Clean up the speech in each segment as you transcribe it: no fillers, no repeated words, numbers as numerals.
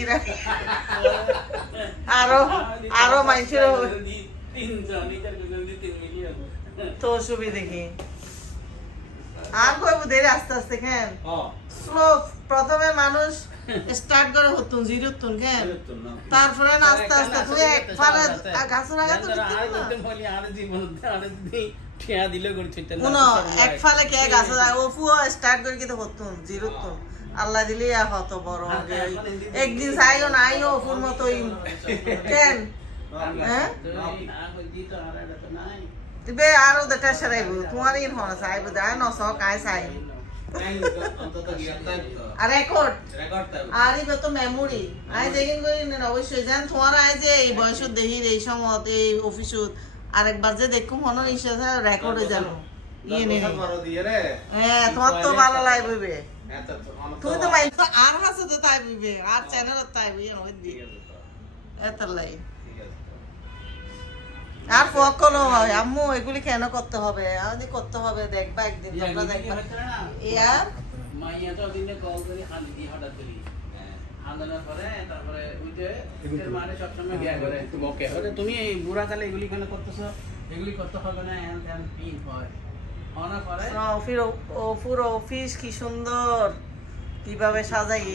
ইরা আরো মানুষের তো সুবিধে কি আর কইব দেরি আস্তে আস্তে কেন স্লো প্রথমে মানুষ স্টার্ট করে হতুন জিরো তুন কেন তারপরে আস্তে আস্তে তুই এক ফালে গাছের আগা তো এক ফালে কে গাছের আগা ওফু স্টার্ট করে কিন্তু হতুন জিরো তুন আল্লাহ দিলে হত বড় একদিন চাইও না আইও ওফুর মতোই কেন হ্যাঁ বে আরো দেটা সরাইব তোমার ইন হন চাইব দা নস কাই চাই আর রেকর্ড আর ইবে তো মেমোরি আই যেদিন করি না অবশ্যই জান তোমার আই যে এই বয়স দেহির এই সময় এই অফিসত আরেকবার যে দেখো মনে ইচ্ছা রেকর্ড হয়ে যাবে ইয়ে নেই হ্যাঁ তোমার তো ভালো লাগবে তুই তো মাই আর হাসে তো তাই বিবে আর চ্যানেল তাই বিয়ে হই দি এত লাই আর ফকলো হয় আম্মু এগুলি কেন করতে হবে আমি করতে হবে দেখবা একদিন তোমরা দেখবা ইয়ার মাইয়া তো দিনে কল করে খালি দি হঠাৎ করি আন্দোলন করে তারপরে উঠে এর মানে সব সময় গিয়া করে ওকে আরে তুমি এই বুড়া কালে এগুলি কেন করতেছো এগুলি করতে হবে না এন্ড এন্ড পিন হয় অনা করে পুরো অফিস কি সুন্দর কিভাবে সাজাই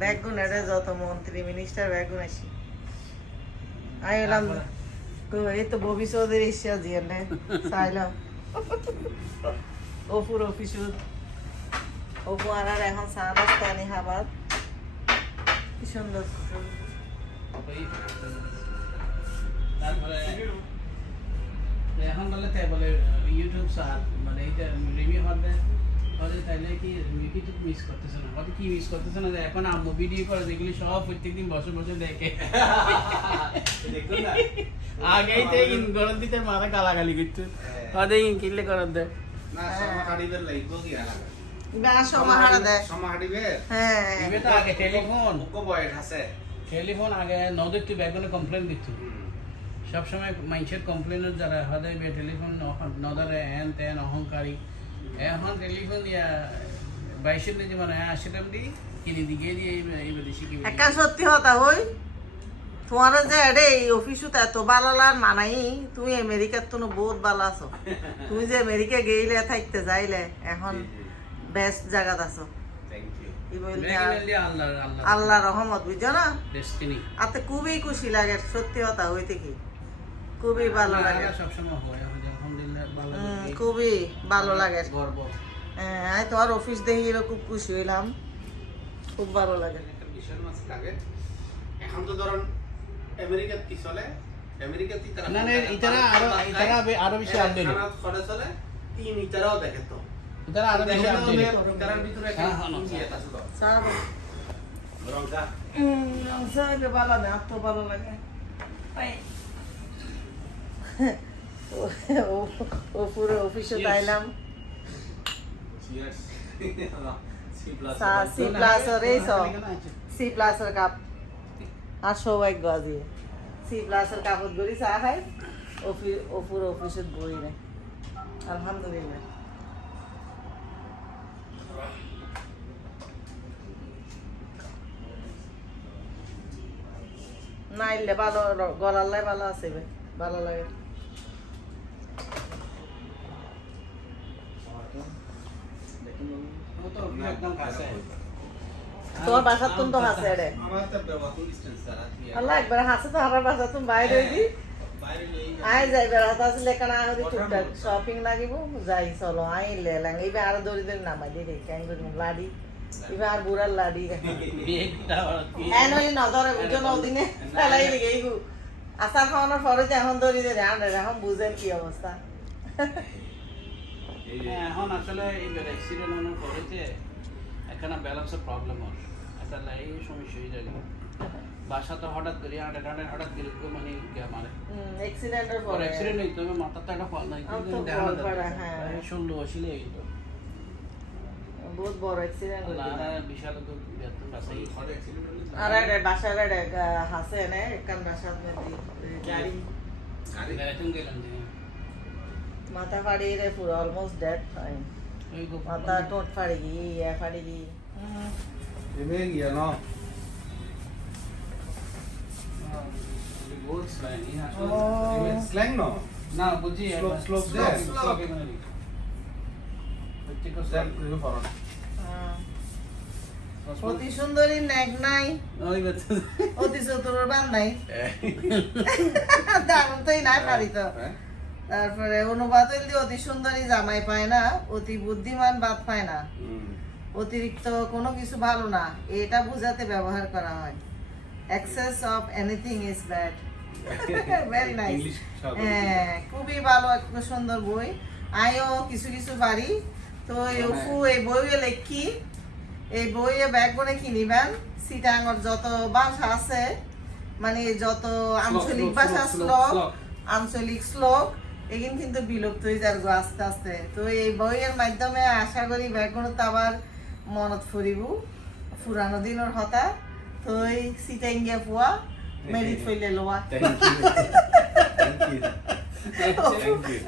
ব্যাগগুন এর যত মন্ত্রী মিনিস্টার ব্যাগগুন আসি আইলাম তো এই তো ববি চৌধুরী ইচ্ছা দিয়ে নে চাইলাম অপুর অফিস অপু আর এখন চা নাস্তা আনি খাবার কি সুন্দর তারপরে এখন বলে তাই বলে ইউটিউব সার মানে এটা রিভিউ হবে তাহলে তাইলে কি রিভিউ তো মিস করতেছ না কত কি মিস করতেছ না যে এখন আম্মু ভিডিও করে যেগুলি সব প্রত্যেকদিন বছর বছর দেখে দেখো না আগেই তো ইন গরম দিতে মাথা গালাগালি করতো তাহলে ইন কিনলে করার দে না সমাহারিবের লাগবো কি আলাদা না সমাহার দে সমাহারিবে হ্যাঁ ইবে তো আগে টেলিফোন কো বয়স আছে টেলিফোন আগে নদীর তুই ব্যাগনে কমপ্লেন দিত সব সময় মানুষের কমপ্লেনের যারা হদাই বে টেলিফোন নদরে এন তেন অহংকারী এখন টেলিফোন দিয়া 22 নে জীবন আসলাম দি কিনে দি গিয়ে দিয়ে এইবার শিখি একা সত্যি কথা হই তোমার যে এডে এই অফিসত এত বালালার মানাই তুমি আমেরিকার তো বহুত ভালো আছো তুমি যে আমেরিকা গেইলে থাকতে যাইলে এখন বেস্ট জায়গাত আছো আল্লাহ রহমত বুঝছো না ডেস্টিনি আতে খুবই খুশি লাগে সত্যি কথা হইতে কি খুবই ভালো লাগে সবসময় হয় আলহামদুলিল্লাহ ভালো খুবই ভালো লাগে গর্ব হ্যাঁ তোমার অফিস দেখি খুব খুশি হইলাম খুব ভালো লাগে একটা বিশাল মাছ লাগে এখন তো ধরুন আমেরিকাত কি চলে আমেরিকাত ইতারা না না ইতারা আরো বেশি আপডেট করে চলে তিন ইতারাও দেখে তো ইতারা আরো বেশি আপডেট ইতারার ভিতরে একটা ইয়ে আছে তো স্যার রংটা স্যার ভালো না তো ভালো লাগে ও পুরো অফিসে তাইলাম চিয়ার্স সি প্লাস সি প্লাসের কাপ আর সৌভাগ্য আজি সি প্লাসের কাপড় গড়ি চা খাই পুরো অফিসে বই নাই আলহামদুলিল্লাহ নাইলে ভালো গলার ভালো আছে ভালো লাগে তোমার বাসার তুমি তো হাসে রে আমার তো ব্যবহার ডিসটেন্স স্যার আল্লাহ একবার হাসে তো আমার বাসা তুমি বাইরে হইবি বাইরে নেই আই যাই বেড়াতে আসলে কেন হইবি টুকটাক শপিং লাগিব যাই চলো আইলে লাং এইবার আরো দড়ি দড়ি নামাই দিই রে কেন করি লাডি এবার আর বুড়ার লাডি এন ওই নজরে বুঝো নদিনে ফেলাই লেগে এইগু আচার খাওয়ানোর পরে যে এখন দড়ি দড়ি আনলে এখন বুঝেন কি অবস্থা এখন আসলে এই অ্যাক্সিডেন্ট হওয়ার পরে যে একখানা ব্যালেন্সের প্রবলেম হয় একটা এই সমস্যা হয়ে যায় বাসা তো হঠাৎ করে হঠাৎ করে মানে মারে অ্যাক্সিডেন্টের পরে অ্যাক্সিডেন্ট হইতো আমি মাথা তো একটা ফল নাই কিন্তু দেখা না হ্যাঁ শুনলো আসলে এইতো বহুত বড় অ্যাক্সিডেন্ট হইছে না বিশাল তো বেতন বাসাই হঠাৎ অ্যাক্সিডেন্ট হলো আরে বাসার হাসে না একখান বাসার মধ্যে গাড়ি বেতন গেলাম যে মাথা ফাড়ি রে পুরো অলমোস্ট ডেড ফাইন ওই গো মাথা টোট ফাড়ি গই ইয়া ফাড়ি গই এমে গিয়া না বহুত স্ল্যাং এই আসলে ও। স্ল্যাং ন না বুঝি Slope there. স্লোপ এখানে প্রত্যেকটা দেন স্লোপ রিভিউ করুন অতি সুন্দরী নেক নাই, ওই বাচ্চা অতি চতুর বান নাই, দারুণ তো নাই পারি তো। হ্যাঁ তারপরে অনুবাদ হইলে অতি সুন্দরী জামাই পায় না, অতি বুদ্ধিমান বাদ পায় না, অতিরিক্ত কোনো কিছু ভালো না, এটা বোঝাতে ব্যবহার করা হয়। Access of anything is bad. Very nice. English হ্যাঁ, খুবই ভালো একটা সুন্দর বই। আইও কিছু কিছু বাড়ি তো এই উফু এই বইয়ে লেখি, এই বইয়ে ব্যাগ করে কিনিবেন। সিটাঙ্গর যত ভাষা আছে, মানে যত আঞ্চলিক ভাষা শ্লোক, আঞ্চলিক শ্লোক এগুলো কিন্তু বিলুপ্ত হয়ে যাবে আস্তে আস্তে। তো এই বইয়ের মাধ্যমে আশা করি ব্যাকরণত আবার মনত ফুরিব পুরানো দিনের হতা। তো এই সিটাঙ্গিয়া পুয়া মেরিট ফেলে লোয়া।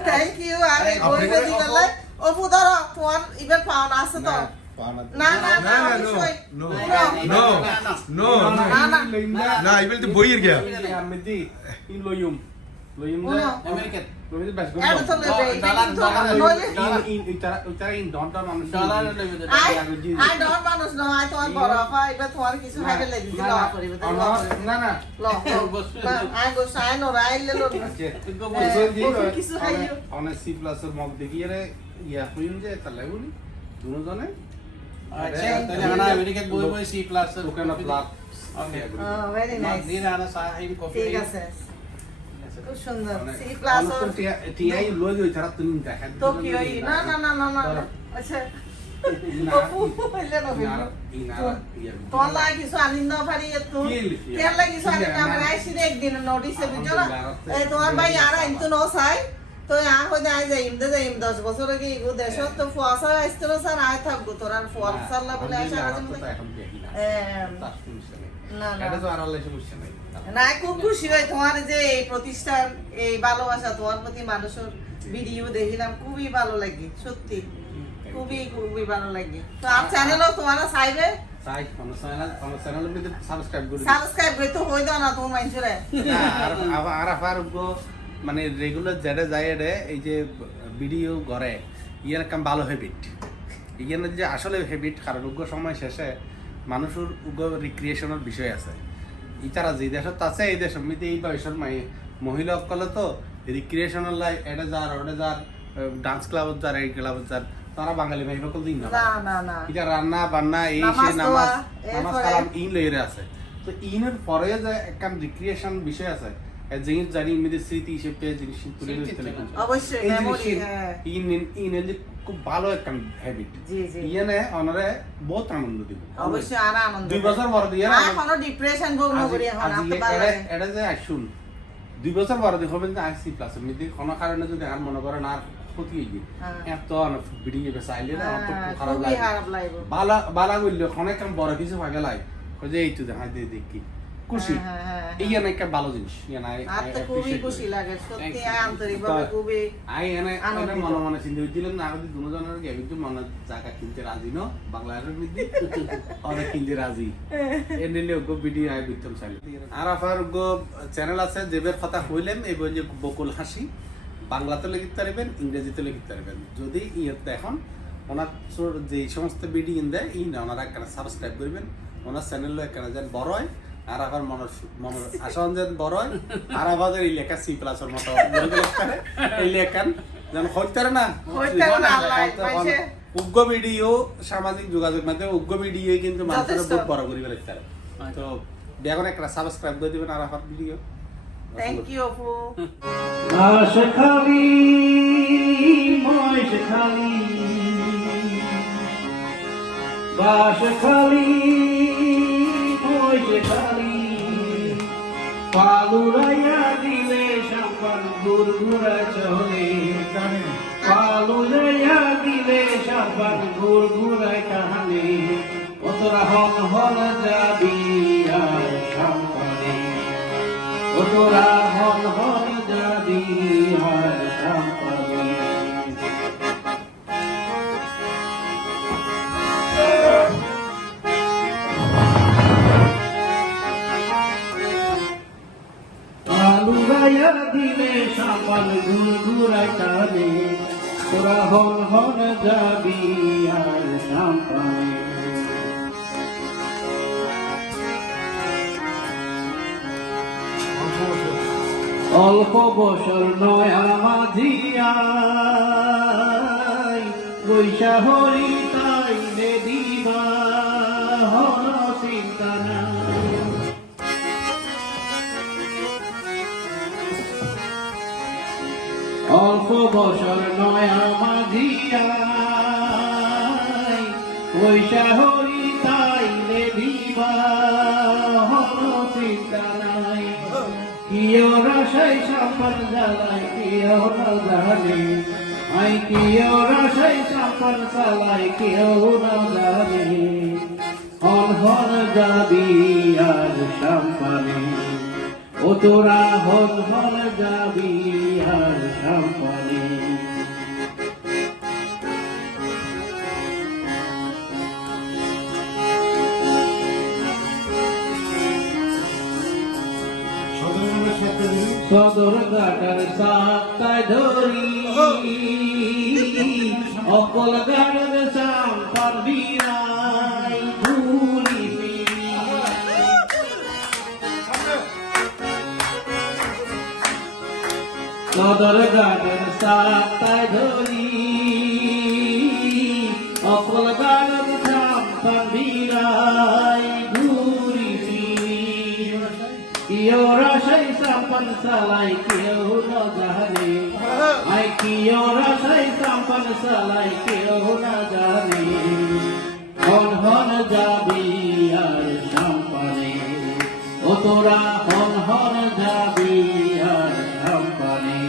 Thank you. আর এই বই বেদি গেলে অপু ধরো তোমার ইবার পাওনা আছে তো? না না না অবশ্যই No. পুরো। No. না। I will the boy here. Amedi in loyum Uno. American loyum bas এর তো লেবে Dollar, dollar, নইলে in utara in downtown মানুষ ডলার লেবে আই ডন মানুষ ন আই তোমার বড় আপা এবার তোমার কিছু খাইবে লাগি দিল করিবে তো না না law I go Sai no রাইলে লো কিছু খাইও অনেক সি প্লাস এর মগ দেখিয়ে রে ইয়া কইম যে তাহলে বলি দুজনে আচ্ছা তাহলে আমরা আমেরিকান বই বই সি প্লাস ওখানে না প্লাস ভেরি নাইস। দিন আনা সাহিম কফি ঠিক আছে, খুব সুন্দর। সি প্লাস টিআই লই ওই তারা তুমি দেখেন তো কি হই না না না না না আচ্ছা অপু হইলে না তোর লাগে কিছু আনিন না পারি তো তেল লাগে কিছু আনিন না পারি আইসি একদিন নোটিসে বুঝছো না এই তোমার ভাই আর আইতো ন চাই তো আ হই আই যাইম 10 বছর আগে ইগো দেশ তো ফুয়াসা আইতো না স্যার আই থাকবো তোর আর ফুয়াসাল্লা বলে আসা আছে না না এটা তো আর আল্লাহ সমস্যা নাই না খুব খুশি হয় তোমার যে এই প্রতিষ্ঠান, এই ভালোবাসা তোমার প্রতি মানুষের ভিডিও দেখিলাম, খুবই ভালো লাগে সত্যি, খুবই খুবই ভালো লাগে। তো আর চ্যানেলও তোমার চাইবে চাই আমার চ্যানেলের মধ্যে সাবস্ক্রাইব করে সাবস্ক্রাইব করে তো হই দাও না তোমার মানুষরে আর আবার মানে রেগুলার যেটা যায় রে এই যে ভিডিও করে ইয়ার কাম ভালো হ্যাবিট ইয়ার যে আসলে হ্যাবিট কারণ উগ্র সময় শেষে মানুষের উগ্র রিক্রিয়েশনের বিষয় আছে ইতারা যে দেশত আছে এই দেশের মধ্যে এই বয়সের মহিলা সকলে তো রিক্রিয়েশনের লাই এটা যার ওটা যার ডান্স ক্লাবত যার এই ক্লাবত যার তারা বাঙালি ভাই সকল দিন না না না এটা রান্না বান্না এই সে নামাজ কালাম ইন লইরে আছে তো ইনের পরে যে একখান রিক্রিয়েশন বিষয় আছে জিনিস জানি মধ্যে স্মৃতি হিসেবে জিনিস তুলে ধরতে লাগে অবশ্যই মেমোরি। হ্যাঁ ইন খুব ভালো একটা হ্যাবিট জি জি ইয়েনে অনরে বহুত আনন্দ দিব অবশ্যই আর আনন্দ 2 বছর পর দিয়ে আর কোনো ডিপ্রেশন ভোগ না করি এখন আপনি ভালো লাগে। এটা যে আসুন 2 বছর পর দিয়ে হবেন যে আইসি প্লাস মধ্যে কোনো কারণে যদি আর মনে করেন আর ক্ষতি হয়ে যায় এত ভিডিও চাইলে না অত খারাপ খুবই লাগে খারাপ লাগবে। বালা বালা করলে অনেক বড় কিছু ভাগে লাগে যে এই তো দেখা দিয়ে দেখি খুশি এই একটা ভালো জিনিস আর তো খুবই খুশি লাগে সত্যি আন্তরিকভাবে খুবই আই এনে মনে মনে চিন্তা হচ্ছিলেন না যদি দুজনের গেবি তো মনে জায়গা কিনতে রাজি ন বাংলাদেশের মধ্যে অনেক কিনতে রাজি এনে গো ভিডিও আই বিতম চাইলে আর আবার গো চ্যানেল আছে যেবের কথা কইলেন এই বই যে বকুল হাসি বাংলাতে লিখতে পারবেন ইংরেজিতে লিখতে পারবেন যদি ইয়েতে এখন ওনার যে সমস্ত ভিডিও দেয় এই না ওনারা একটা সাবস্ক্রাইব করবেন ওনার চ্যানেল একটা যেন বড় হয় আর আবার মনের আশা যেন বড় হয় আর আমাদের এই লেখা সি প্লাসের মতো এই লেখান যেন হইতারে না উগ্র ভিডিও সামাজিক যোগাযোগ মাধ্যমে উগ্র ভিডিও কিন্তু মানুষের বহুত বড় করে ফেলতে তো দেখুন একটা সাবস্ক্রাইব করে দিবেন আর আমার ভিডিও থ্যাংক ইউ আপু। আশখালি ময়শখালি বাশখালি ময়শখালি পালুরাইয়া দিলে সম্পন গুরগুরা চলে পালুরাইয়া দিলে সম্পন গুরগুরা কাহানে অতরা হন হন যাবি আর সম্পনে অতরা হন হন যাবি আর সম্পনে জানে তোরা হন হন যাবি আর সাম্পানে অল্প বছর নয় মাঝিয়াই বৈশা হরি তাই রে দিবা হন চিন্তা নাই অল্প বছর নয় মাঝিয়াই বৈশা হরি তাই রে দিবা হন চিন্তা নাই কিয় রসাই সাপন জ্বালাই কিয় না জানে আই কিয় রসাই সাপন চালাই কিয় না জানে হন হন যাবি আর সাম্পানে ও তোরা হন হন যাবি আর সাম্পানে সদর ঘাটার সাতটায় ধরি অকল গাড়ের সাম্পান বিরাই ভুলি সদর ঘাটের সাতটায় ধরি অকল গাড়ের সাম্পান বিরাই ঘুরি কিয় রসাই সাম্পান চালাই কেউ না জানে আই কিয় রসাই সাম্পান চালাই কেউ না জানে হন হন যাবি আর সাম্পানে ও তোরা হন হন যাবি আর সাম্পানে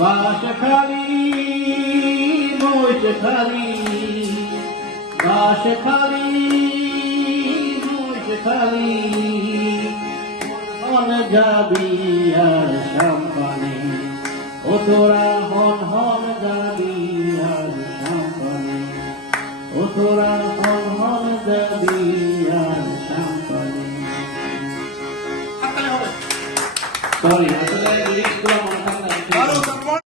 বাস খালি মোষ খালি বাস খালি মোষ খালি হন যাবি আর সাম্পানে ও তোরা হন হন যাবি আর সাম্পানে ও তোরা হন হন যাবি আর সাম্পানে সরি